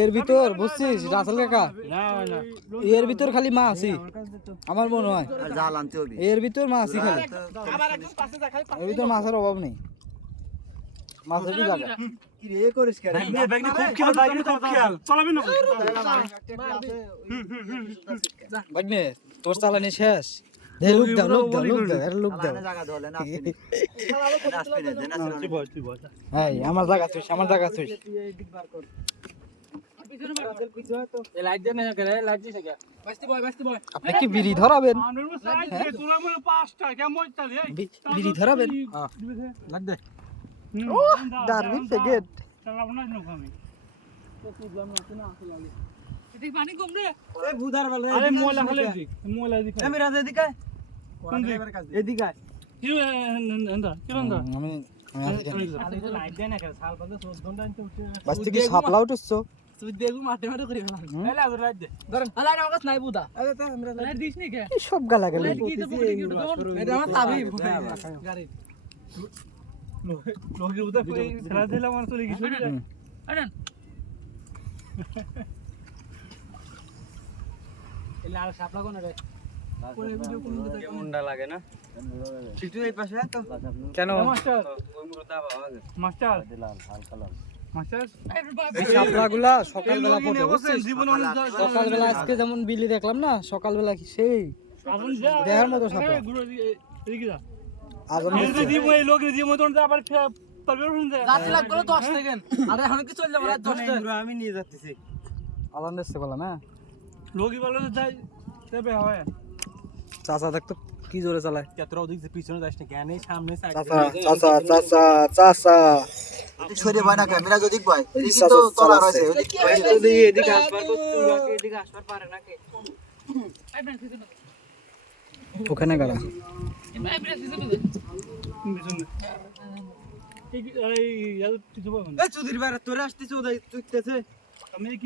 এর ভিতর বুঝছিস রাসেল কাকা, এর ভিতর খালি মাছই আমার মনে হয়, এর ভিতর মাছই খালি, এর ভিতর মাছের অভাব নেই, মাছের জায়গা কি রে করিস কেন খুব খেয়াল চালাবি না ভাগ্নে, তোর চালানি শেষ। লোক দাও লোক দাও লোক দাও এর লোক দাও, এই আমার জায়গা তুই, আমার জায়গা তুই। আপনি কি বিড়ি ধরাবেন? বিড়ি ধরাবেন? ডারবিন ফেগেট পানি কম রে, এই বুদার বলে আরে মোলা খালে দিক, মোলা দিক আমি রাজা এদিকে কোন এদিকে কি এন্ডা কি রন্দা আমি লাইট দেয় না কেন সাল পাতে 14 ঘন্টা আনতে উঠে বাস থেকে সাপলা উঠছছো তুই দেখু মাঠে মাঠে করি ফেলা এলা আজ লাইট দে ধরেন লাইট আমার কাছে নাই বুদা আরে তা আমরা লাইট দিস নি কে কি সব গালা গালি এটা আমার তাবি গাড়ি লোকের বুদা খেলা দিলাম আর চলে গেছে আরেন লাল সাপলা কোন রে কোন ভিডিও কোন দিকে মুন্ডা লাগে না সিটু এই পাশে তো কেন মাস্টার ওই মুরতা বাবা মাস্টার লাল হালকা লাল মাস্টার এই সাপলাগুলা সকালবেলা পড়ে বুঝছেন জীবন সকালবেলা আজকে যেমন বিলি দেখলাম না সকালবেলা কি সেই দেখার মতো সাপলা এদিকে যা আজন যদি ওই লোকের যে মতন আবার তবে শুন যায় রাত লাগলো 10 সেকেন্ড আরে এখন কি চল যাব রাত 10 আমি নিয়ে যাচ্ছি আলান দেশে বললাম হ্যাঁ লোকই বলে যাই তবে হয় চাচা দেখ তো কি জোরে চালায় কেতরা ওদিক যে পিছনে যাস না কেন সামনে চাচা চাচা চাচা চাচা এদিক সরে ভাই না ক্যামেরা যদি ভাই এদিক তো তোলা রয়েছে এদিকে আসবার করতে এদিকে আসবার পারে না কে ওখানে গড়া এই চুদির বাইরে তোরে আসতেছে ওদাই তুইতেছে আমি কি